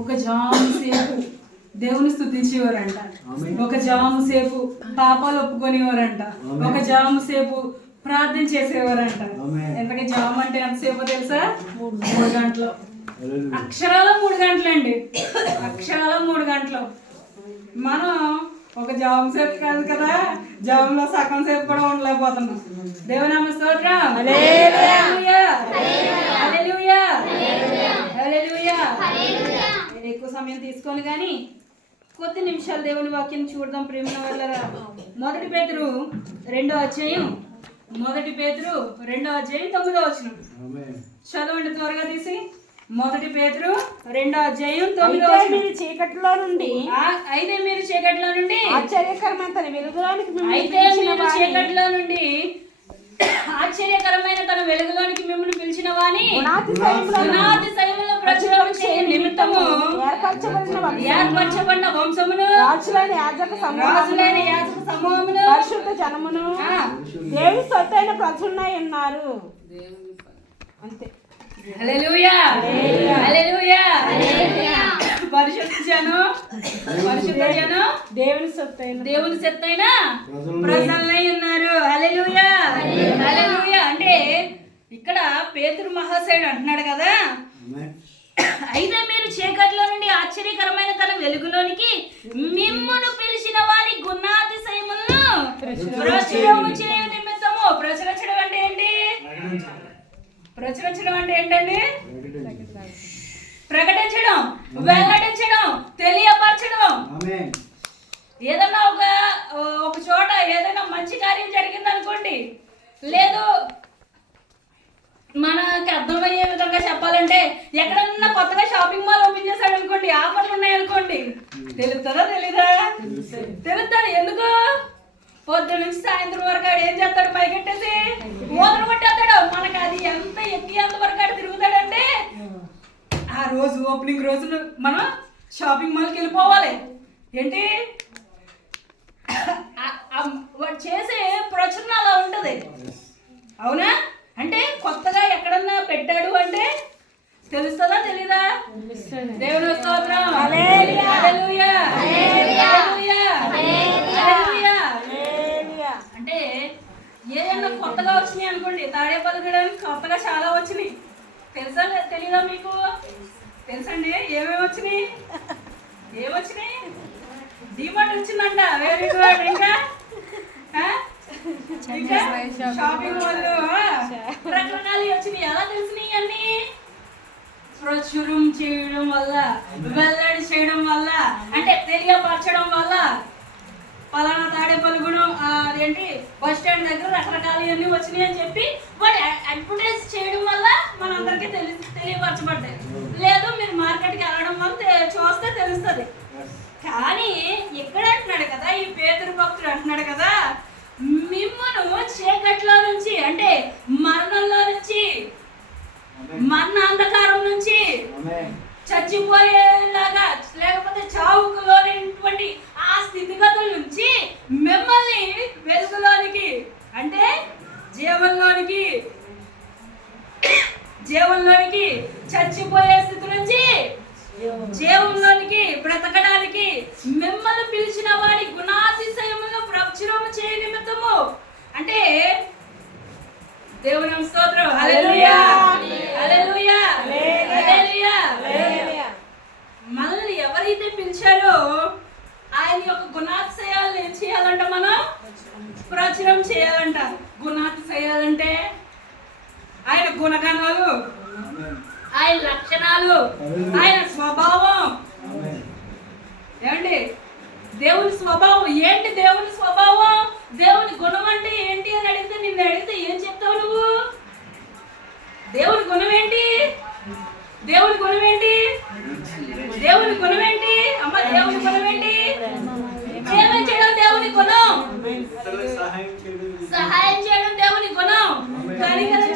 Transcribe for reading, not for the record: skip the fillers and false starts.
ఒక జాము సేపు దేవుని స్తుతించేవారంట, ఒక జాము సేపు పాపాలు ఒప్పుకొనేవారంట, ఒక జాము సేపు ప్రార్థన చేసేవారంట. ఎంతగా జాము అంటే ఎంతసేపో తెలుసా? 3 గంటలు. అక్షరాల 3 గంటలండి, అక్షరాల 3 గంటలు. మనం ఒక జాము సేపు కాదు కదా, జాములో సగం సేపు కూడా ఉండలేకపోతున్నాం. దేవునామ స్తోత్రం. హల్లెలూయా హల్లెలూయా హల్లెలూయా. ఎక్కువ సమయం తీసుకొని కానీ కొద్ది నిమిషాలు దేవుని వాక్యం చూడదాం. ప్రేమ వల్లరా, 1 పేతురు 2వ అధ్యాయం 1 పేతురు 2వ అధ్యాయం 9వ వచనం చదవండి త్వరగా తీసి. 1 పేతురు 2వ అధ్యాయం 9వ వచనం. మీరు చీకటిలో నుండి అయితే మీరు చీకటిలో నుండి ఆశ్చర్యకరమైన తన వెలుగులోనికి ఆశ్చర్యకరమైన తన వెలుగులోనికి మిమ్మల్ని పిలిచిన వాని పునాది శైలిలో ప్రచురణ చేయ నిమిత్తము ఏర్పరచబడిన వంశమును రాజులైన యాజక సమూహమును పరిశుద్ధ జనమును దేవుని సొత్తైన ప్రజలున్నాయి ఉన్నారు. అంతే. హల్లెలూయా హల్లెలూయా. పరిశుద్ధ జనం దేవుని సొత్తైన ప్రజలై ఉన్నారు. హల్లెలూయా హల్లెలూయా. అంటే ఇక్కడ పేతురు మహాశయుడు అంటున్నాడు కదా, అయితే మీరు చీకటిలో నుండి ఆశ్చర్యకరమైన తన వెలుగులోనికి మిమ్మును పిలిచిన వారి గుణాతిశయములను ప్రచురము చేయ నిమిత్తము. ప్రచురించడం అంటే ఏంటి? ప్రచురించడం అంటే ఏంటండి? ప్రకటించడం, వెల్లడించడం, తెలియపరచడం. ఏదన్నా ఒక చోట ఏదైనా మంచి కార్యం జరిగింది అనుకోండి, లేదు మనకి అర్థమయ్యే విధంగా చెప్పాలంటే ఎక్కడన్నా కొత్తగా షాపింగ్ మాల్ ఓపెన్ చేశాడు అనుకోండి, ఆఫర్లు ఉన్నాయి అనుకోండి, తెలుస్తుందా? తెలీదా? తెలుస్తుంది. ఎందుకు? పొద్దు నుంచి సాయంత్రం వరకు ఆడు ఏం చేస్తాడు? పైకెట్టేసి మోదలు కొట్టేస్తాడు. మనకు అది ఎంత ఎక్కి వరకు ఆడు తిరుగుతాడంటే ఆ రోజు ఓపెనింగ్ రోజులు మనం షాపింగ్ మాల్కి వెళ్ళిపోవాలి. ఏంటి వాడు చేసే ప్రచురణ అలా ఉంటుంది. అవునా? అంటే కొత్తగా ఎక్కడన్నా పెట్టాడు అంటే తెలుస్తుందా? తెలీదా? దేవుని స్తోత్రం. హల్లెలూయా హల్లెలూయా హల్లెలూయా హల్లెలూయా. అంటే ఏదైనా కొత్తగా వచ్చినాయి అనుకోండి, తాడేపల్లిగూడెనికి కొత్తగా చాలా వచ్చినాయి. తెలుసా తెలీదా మీకు? తెలుసండి. ఏమేమి వచ్చినాయి? ఏమొచ్చినాయి? డిమార్ట్ వచ్చిందంట. Very good. ఇంకా షాపింగ్ మాల్ రకరకాలు వచ్చినాయి. ఎలా తెలిసినాయి? అన్ని ప్రచురం చేయడం వల్ల, వెల్లడి చేయడం వల్ల, అంటే తెలియపరచడం వల్ల. పలానా తాడేపల్లిగూడెం అదేంటి బస్ స్టాండ్ దగ్గర రకరకాలు వచ్చినాయి అని చెప్పి వాడు అడ్వర్టైజ్ చేయడం వల్ల మనందరికీ తెలియపరచబడ్డాయి. లేదు మీరు మార్కెట్కి వెళ్ళడం వల్ల చూస్తే తెలుస్తుంది. కానీ ఇక్కడ అంటున్నాడు కదా, ఈ పేతురు భక్తుడు అంటున్నాడు కదా, మిమ్మును చీకట్లో నుంచి అంటే మరణంలో నుంచి, మరణ అంధకారం నుంచి, చచ్చిపోయేలాగా లేకపోతే చావుకులోనేటువంటి ఆ స్థితిగతుల నుంచి మిమ్మల్ని వెలుగులోనికి అంటే జీవంలోనికి చచ్చిపోయే స్థితి నుంచి జీవంలోనికి బ్రతకడానికి మిమ్మల్ని పిలిచిన వాడి గుణాతిశయములను ప్రచురము చేయ నిమిత్తము. అంటే దేవుని స్తోత్రం. హల్లెలూయా హల్లెలూయా హల్లెలూయా. మనల్ని ఎవరైతే పిలిచారో ఆయన యొక్క గుణాతిశయాలను ఏం చేయాలంట? మనం ప్రచురం చేయాలంట. గుణాతిశయాలంటే ఆయన గుణగణాలు, ఆయన లక్షణాలు, ఆయన స్వభావం. ఏమండి? దేవుని స్వభావం ఏంటి? దేవుని స్వభావం, దేవుని గుణం అంటే ఏంటి అని అడిగితే, నిన్ను అడిగితే ఏం చెప్తావు నువ్వు? దేవుని గుణం ఏంటి? దేవుని గుణం ఏంటి? దేవుని గుణం ఏంటి? అమ్మ, దేవుని గుణం ఏంటి? ఏమేం చేయడం దేవుని గుణం? సహాయం చేయడం దేవుని గుణం. కనికరం